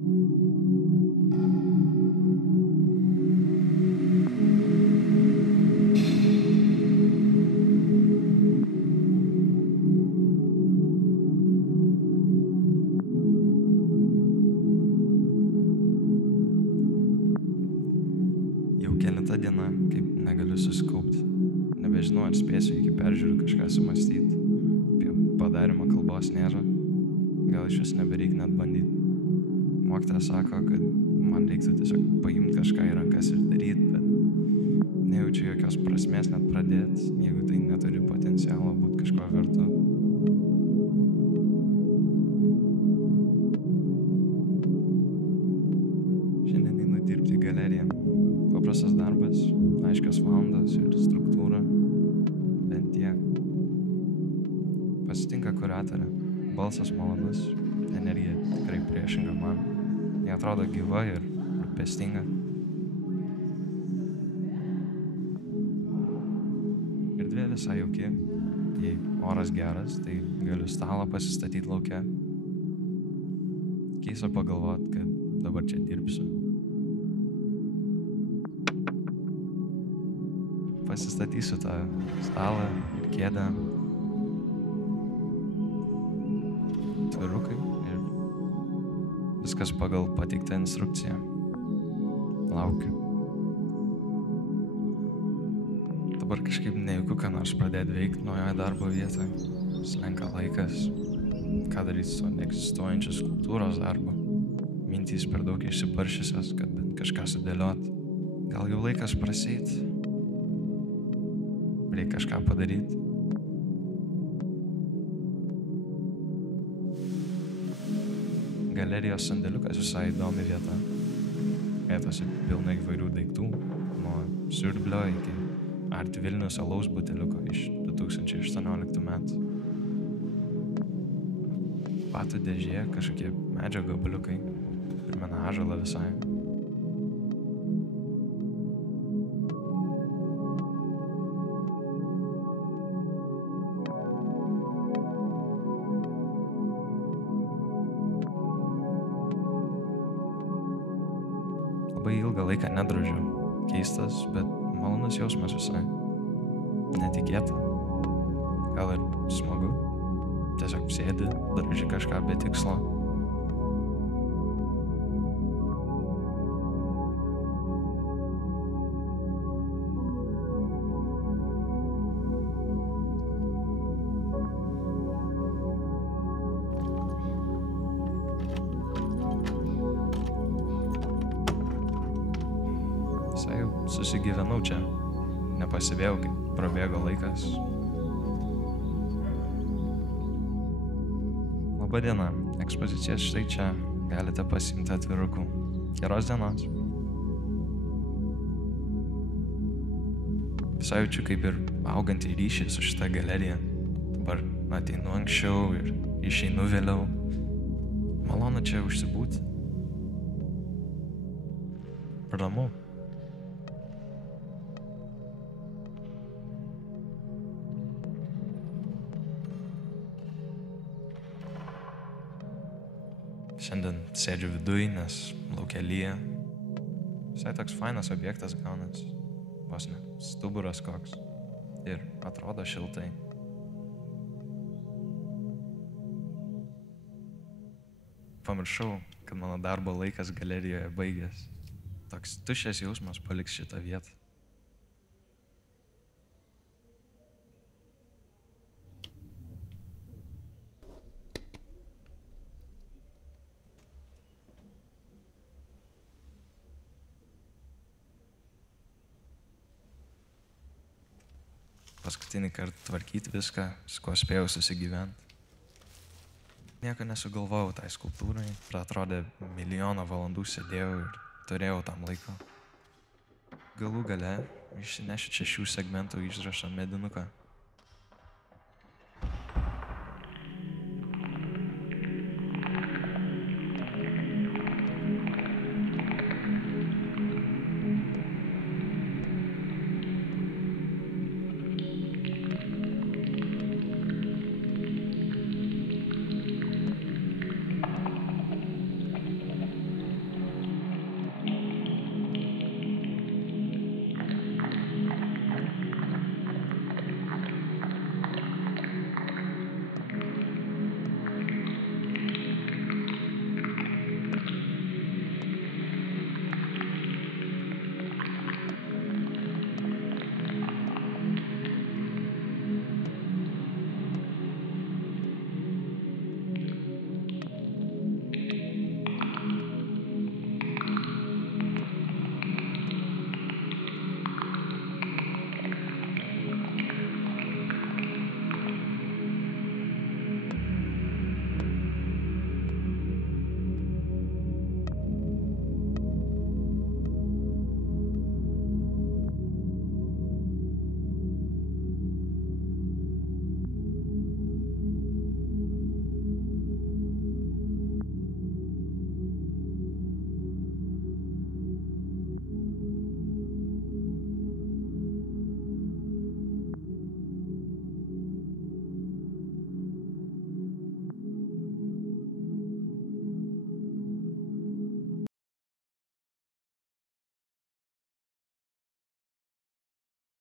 Jau kelinta diena, kaip negaliu susikaupti. Nebežinau, ar spėsiu iki peržiūrų kažką sumastyti. Apie padarymą kalbos nėra. Gal iš vis nebereik net bandyti. Mokytoja sako, kad man reiktų tiesiog paimti kažką į rankas ir daryti, bet nejaučiu jokios prasmės net pradėti, jeigu tai neturi potencialo būti kažko vertu. Šiandien einu dirbti į galeriją. Paprastas darbas, aiškios valandos ir struktūra, bent tiek. Pasitinka kuratorė, balsas malonus, energija tikrai priešinga man. Jie atrodo gyva ir rūpestinga. Erdvė visai jauki, jei oras geras, tai galiu stalą pasistatyti lauke. Keista pagalvot, kad dabar čia dirbsiu. Pasistatysiu tą stalą ir kėdę, atvirukai ir viskas pagal pateiktą instrukciją. Laukiu. Dabar kažkaip nejauku ką nors pradėti veikti naujoje darbo vietoje. Slenka laikas, ką daryti su neegzistuojančios kultūros darbu. Mintys per daug išsibaršiusios, kad bent kažką sudėliot. Gal jau laikas praseit? Reikia kažką padaryti. Galerijos sandėliukas visai įdomi vieta. Vietose pilna įvairių daiktų, nuo siurblio iki Art Vilnius alaus buteliuko iš 2018 metų. Batų dėžė, kažkokie medžio gabaliukai, primena ąžuolą visai. Labai ilgą laiką nedrožiau. Keistas, bet malonus jausmas visai. Netikėta. Gal ir smagu. Tiesiog sėdi, droži kažką be tikslo. Visai jau susigyvenau čia. Nepasivėjau, kaip prabėgo laikas. Labą dieną. Ekspozicijas štai čia. Galite pasiimti atvirukų. Geros dienos. Visai jaučiu kaip ir augantį ryšį su šita galerija. Dabar ateinu anksčiau ir išeinu vėliau. Malonu čia užsibūti. Ramu. Šiandien sėdžiu viduj, nes lauke lyja. Visai toks fainas objektas gaunas. Vos ne, stuburas koks. Ir atrodo šiltai. Pamiršau, kad mano darbo laikas galerijoje baigės. Toks tuščias jausmas paliks šitą vietą. Paskutinį kartą tvarkyti viską, su kuo spėjau susigyventi. Nieko nesugalvojau tai skulptūrai, atrodė milijoną valandų sėdėjau ir turėjau tam laiko. Galų gale išsinešiu čia šių segmentų išrašą medinuką.